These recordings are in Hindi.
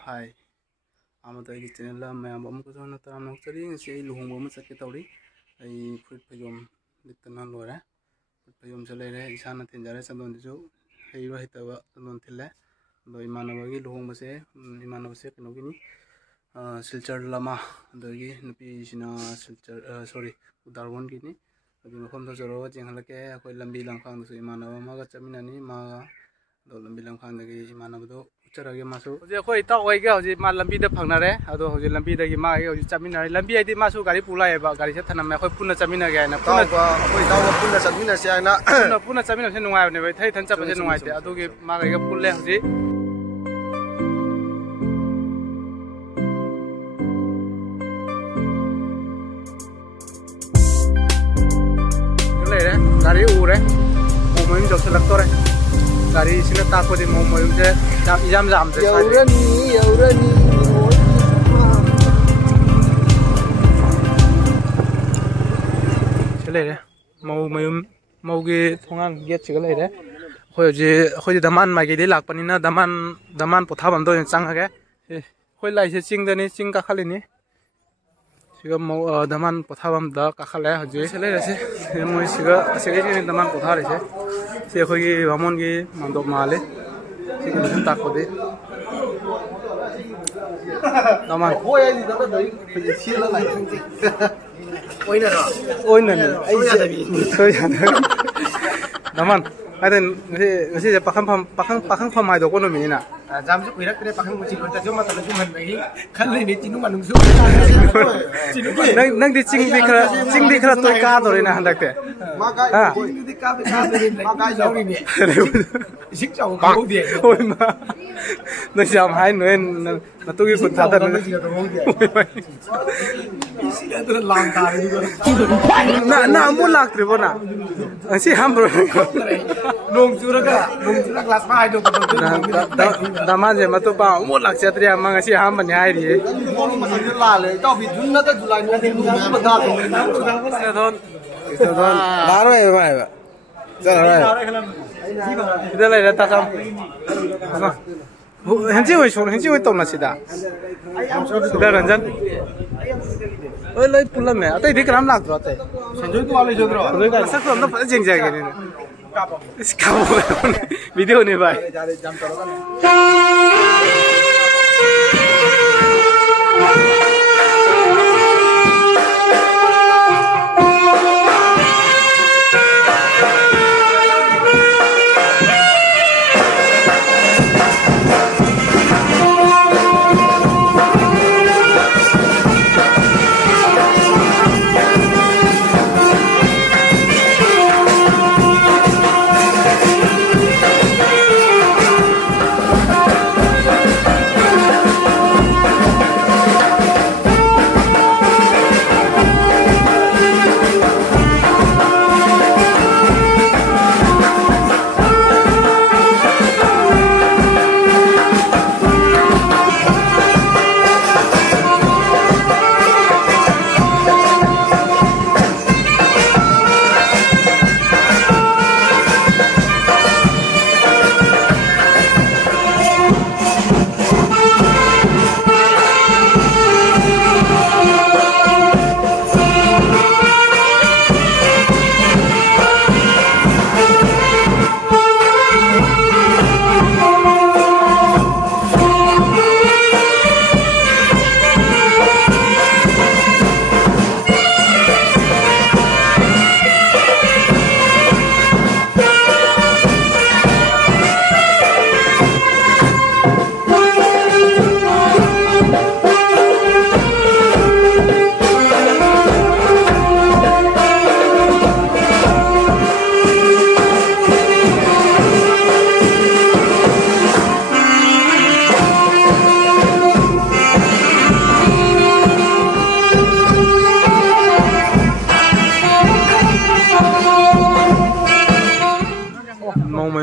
हाय आमदाई चैनल मैम अमुक तराम नौचरी लुहोंब चटके तौरी फुट फैजोम लितना लोरे फुट फैजोम से लेरे इसाना थिनजारे चंदोनजु हेरो हेतब चंदोन थिले दो इमानबगी लुहोंब से इमानब से कनोगिनी सिलचर लमा दगी नुपी सिना सिलचर सॉरी उदारवन गिनी अभी मफम तो जरो जेंहलके अखोय लंबी लंखांग दसु इमानब मागा चमिनानी मागा दो लंबी लंखांग दगी इमानब दो चरगे मासु जे अखोय इता ओइगे हजि मा लंबी द फंगनारे अदो हजि लंबी दगी मा हजि चमिनारे लंबी आइदि मासु गाड़ी पुलायबा गाड़ी से थनमे अखोय पुन्ना चमिनागे आइना पुन्ना अखोय दाव पुन्ना चमिना से आइना पुन्ना चमिना से नुंगायबने बै थै थन चपसे नुंगायते अदुगी मा गाइगा पुल्ले हजि गाड़ी उरे मोमोइन जब से लगतो रे गाड़ी इसने ताको दे मोमोइन से जाम जाम से यौरनी चले रे मोमोइन मोगे थोंगान गेट से ले रे खोय दमान मागे दे लाकपनी ना दमान पोथाबम दो चांगागे खोय लाइसे चिंग दनी चिंग का खालिनी सिगा मौ दमान पोथाबम द काखले हजे चले रसे मोय सिगा सिगे दमान पोथा रसे से खोगी बामन गी मंदोक माले सिगे ताको दे दमान होय आइदि दत दई फजे सिला लाइ ओइना आई दमान आदे ngasi pakang pham hai do kono minina jamsu kuirak kre pakang muci lonta jo mata ju man bai khalai ni tinu manung su nang di ching di khara toy ka do re na handakte ma ga ching di ka be ma ga jaw ni sik jaw ka ho die oi ma na jam hai noen na tu gi kun thada na amu lak tri bona asi ham bro nong churaga class 5 do daman je matu pa amu lak chatri ama ngasi ham ban hai ri bolu ma se la le taw bi jun na ta july na de lu ma da do se thon baro e ba chalo re ida lai ra ta sam henji oi tong na sida da ranjan oi lai pulam me atai dik ram lak dro atai sanjoy to wale jodro oi ga sak to na pa jeng ja ge ne kapo video ne bhai jam karo ka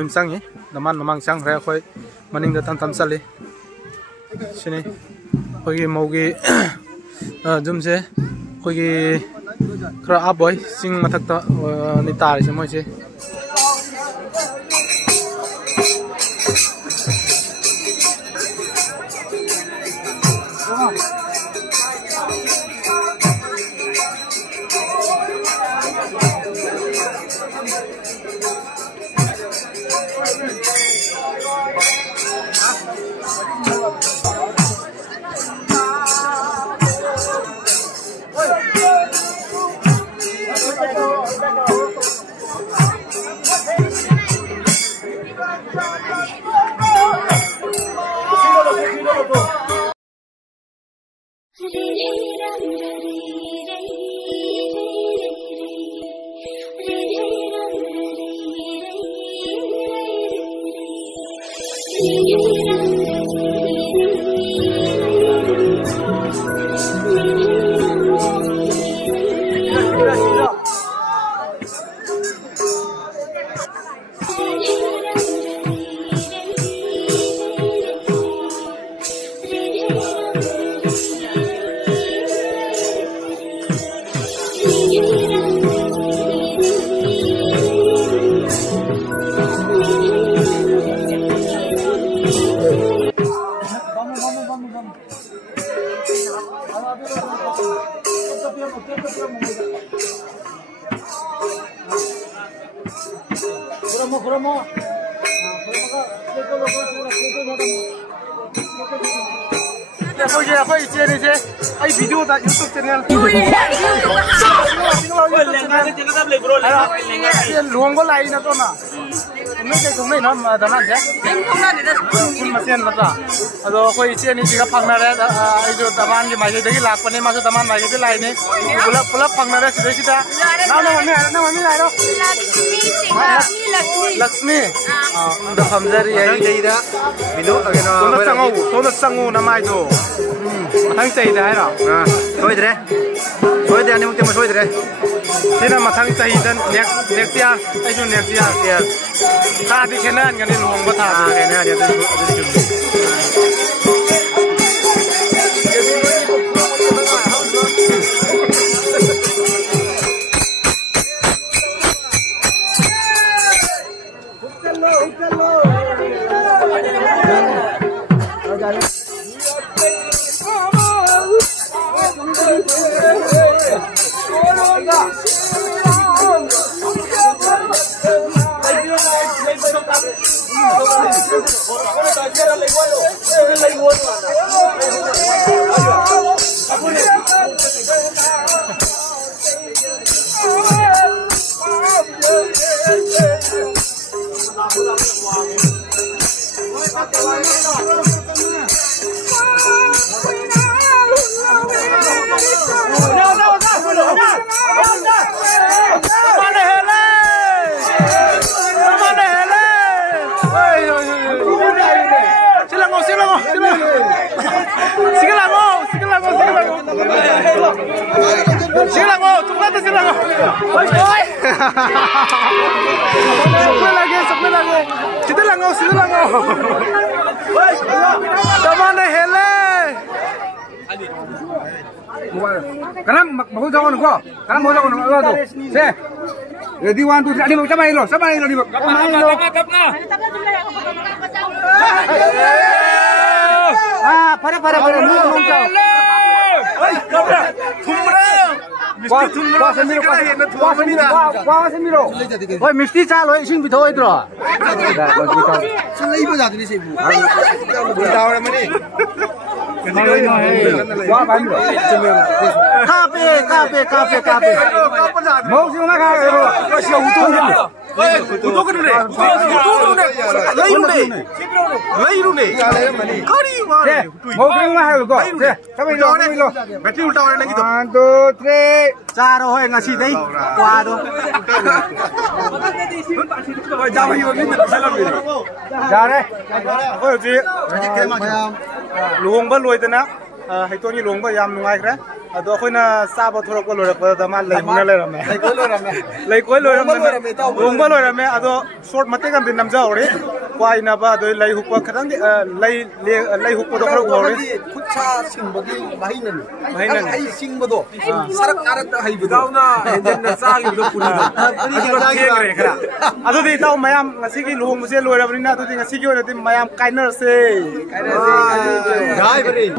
sang ye naman namang sang re khoi maning da tam sali sini khoi gi mogi jum se khoi gi khra aboy sing mathak ta ni tar se moi se Aku isi ni je, ai video tak YouTube channel. Luang ko lain na to na. Kung may kung na danan je. Kung masyan na ta. Ado aku isi ni jika pang na re, ai jo daman di mai jadi lak pani masuk daman mai jadi lain ni. Pulap pang na re sudah kita. Nama mami lai do. Lakshmi. Dah hamzari ai jadi dah. Video lagi na. Tona sangu nama itu. Matang cai dah era. Soi deh. Soi deh, ni mungkin masoi deh. Sini matang cai dan next year, itu next year. Tadi kenan kan ni luang betul. Kenan dia tu. Sampai lagi. Kita langau. Teman hele. Karena mau jalan kok. Karena mau jalan Allah tu. Se. Ready 1 2 3 di bawah sama ini di bawah. Para. Wah, mesti calo ising bito itu loh. Selai ibu jatuh di sini. Tahu nama ni. Wah, banyak. Kafe. Mau sih mana kafe? Masih utuh ni. Utuh kan ni. Lain ni. Kari mana? Mau kering mana kau? Sampai lo. Bateri ulta orang lagi tu. 1 2 3. Cara hoy ngasih deh. Waduh. Jangan hiu ni salam ni. Jare. Hoy ji. Luang baloi tu na. Hai tu ni luang bayam nungai kera. Ado aku na sabat thorok ko lorak pada daman lai huna lai rame. Lai koi lorak rame. Luang baloi rame. Ado short mate kan bin namja ore. Kuai na ba ado lai hukwa kadang lai hukwa do khara ore. Kutsa singbagi mahinan. Hai singbado. Sarak narat hai bado na. Enjen na sali do puri. Ado di tau mayam ngasi ki luang muse lorak rina ado di ngasi ki ore di mayam kainer se. Gai bari.